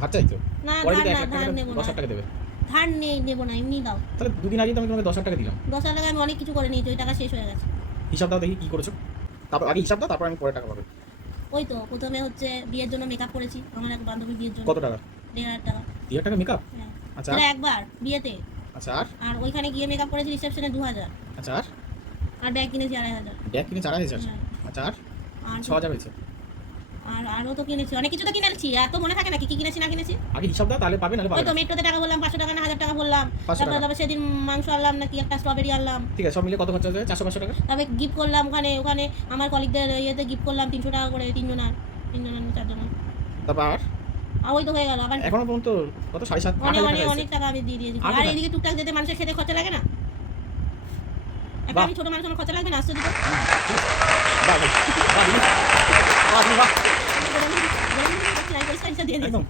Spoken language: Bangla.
ধার চাইছো? না পরে ধার যদি না, 1 লাখ ধার টাকা নেবো 10,000 না। টাকা দেবে। ধার নেবো না, এমনি দাও। তাহলে দুদিন আগেই তো আমি তোমাকে 10,000 টাকা দিলাম। 10,000 টাকায় আমি অনেক কিছু করে নিয়েছি, ওই টাকা শেষ হয়ে গেছে। হিসাব দাও দেখি কি করেছো। তারপর আগে হিসাব দাও, তারপর আমি পরে টাকা পাবে। ওই তো প্রথমে হচ্ছে বিয়ের জন্য মেকআপ করেছি, আমার এক বান্ধবীর বিয়ের জন্য। কত টাকা? 1,500 টাকা। 1,000 টাকা মেকআপ? হ্যাঁ, আচ্ছা সেটা একবার বিয়েতে। আচ্ছা আর আর ওইখানে গিয়ে মেকআপ করেছি রিসেপশনে 2,000। আচ্ছা আর ব্যাগ কিনেছি 2,500। ব্যাগ কিনে 4,000। হ্যাঁ। আচ্ছা আর আর 6,000 হয়েছে। আরও তো কিনেছি, অনেক কিছু তো কিনেছি, এত মনে থাকে না কি কি কিনেছি না কিনেছি। আগে হিসাব দাও, তাহলে পাবে, নাহলে ওই পাবে তো না। মেট্রোতে টাকা বললাম 500 টাকা না 1,000 টাকা বললাম। 500 তারপরে টাকা। তারপর সেদিন মাংস আনলাম নাকি একটা স্ট্রবেরি আনলাম। ঠিক আছে, সব মিলে কত খরচা হয়েছে? 400-500 টাকা। তবে গিফট করলাম ওখানে আমার কলিগদের ইয়েতে গিফট করলাম 300 টাকা করে, 3 জনের 4 জনের। তারপর আর ওই তো হয়ে গেল আবার। এখনো পর্যন্ত কত 7,500 অনেক 8,000 অনেক টাকা অনেক এসেছে। টাকা আমি দিয়ে দিয়েছি। আর আর কোথায়? এদিকে টুকটাক যেতে মানুষের খেতে খরচা লাগে না, একটা বাহ। আমি ছোট মানুষ, আমার খরচা লাগবে না, আসতে দিতে। বাহ ভাই, বাহ দিদি, বাহ দিদি, বাহ পরিষ্কার দিয়ে দিয়েছি। একদম